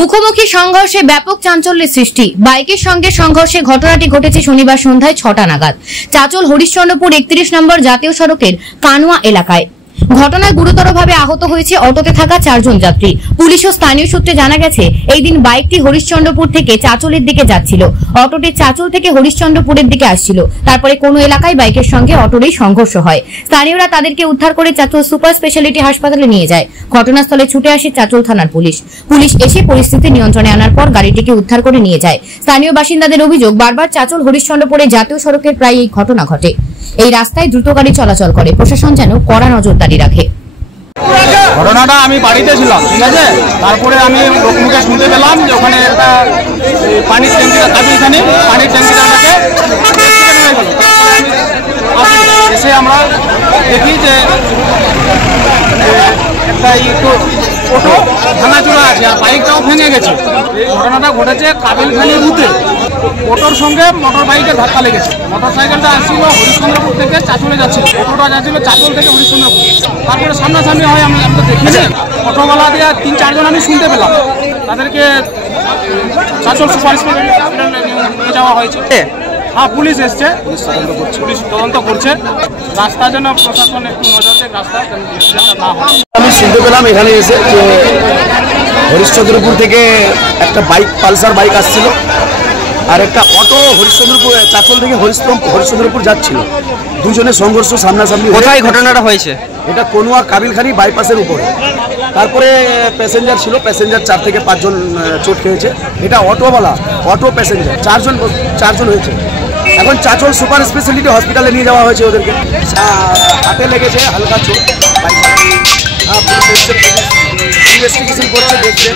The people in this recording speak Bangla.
মুখোমুখি সংঘর্ষে ব্যাপক চাঞ্চল্যের সৃষ্টি। বাইকের সঙ্গে সংঘর্ষে ঘটনাটি ঘটেছে শনিবার সন্ধ্যায় 6টা নাগাদ চাচল হরিশ্চন্দ্রপুর 31 নম্বর জাতীয় সড়কের কানুয়া এলাকায়। ঘটনায় গুরুতরভাবে আহত হয়েছে অটোতে থাকা 4 জন যাত্রী। পুলিশ ও স্থানীয় সূত্রে জানা গেছে, এই দিন বাইকটি হরিশ্চন্দ্রপুর থেকে চাচলের দিকে যাচ্ছিল। অটোটি চাচল থেকে হরিশ্চন্দ্রপুরের দিকে আসছিল। তারপরে কোনো এলাকায় বাইকের সঙ্গে অটোরই সংঘর্ষ হয়। স্থানীয়রা তাদেরকে উদ্ধার করে চাচল সুপার স্পেশালিটি হাসপাতালে নিয়ে যায়। ঘটনাস্থলে ছুটে আসে চাচল থানার পুলিশ। পুলিশ এসে পরিস্থিতি নিয়ন্ত্রণে আনার পর গাড়িটিকে উদ্ধার করে নিয়ে যায়। স্থানীয় বাসিন্দাদের অভিযোগ, বারবার চাচল হরিশ্চন্দ্রপুরে জাতীয় সড়কের প্রায় এই ঘটনা ঘটে। এই রাস্তায় দ্রুত গাড়ি চলাচল করে, প্রশাসন যেন কড়া নজরদারি রাখে। ঘটনাটা আমি বাড়িতে ছিলাম, ঠিক আছে। তারপরে আমি লোকমুখে শুনতে পেলাম যে ওখানে একটা পানির ট্যাঙ্কিটা কাবিলখানি পানির ট্যাঙ্কিটাকে এসে আমরা দেখি যে একটা অটো ভাঙাচোরা আছে আর বাইকটাও ভেঙে গেছে। এই ঘটনাটা ঘটেছে কাবিলখানি রুটে। অটোর সঙ্গে মোটর বাইকের ধাক্কা লেগেছে। মোটর সাইকেলটা আসছিল হরিশ্চন্দ্রপুর থেকে চাচলে যাচ্ছিল, অটোটা যাচ্ছিল চাচল থেকে হরিশ্চন্দ্রপুর। তারপরে সামনাসামনি হয়, আমরা দেখেছি অটোওয়ালা দিয়ে 3-4 জন আমি শুনতে পেলাম। তাদেরকে চাচল সুপার স্পেশালিটি নিয়ে যাওয়া হয়েছে। হ্যাঁ, পুলিশ এসছে, পুলিশ তদন্ত করছে। রাস্তার জন্য প্রশাসন একটু নজর দেয়, রাস্তা না হয়। আমি শুনতে পেলাম এখানে এসে যে হরিশ্চন্দ্রপুর থেকে একটা বাইক, পালসার বাইক আসছিল আর একটা অটো হরিশ্চন্দ্রপুর চাচল থেকে হরিশ্চন্দ্রপুর যাচ্ছিল। দুজনের সংঘর্ষ সামনাসামনি। কোথায় ঘটনাটা হয়েছে? এটা কনুয়া কাবিলখানি বাইপাসের উপরে। তারপরে প্যাসেঞ্জার ছিল, প্যাসেঞ্জার 4 থেকে 5 জন চোট খেয়েছে। এটা অটোওয়ালা, অটো প্যাসেঞ্জার 4 জন হয়েছে। এখন চাচল সুপার স্পেশালিটি হসপিটালে নিয়ে যাওয়া হয়েছে ওদেরকে। হাতে লেগেছে হালকা চোট। ইনভেস্টিগেশন করছে, দেখছে।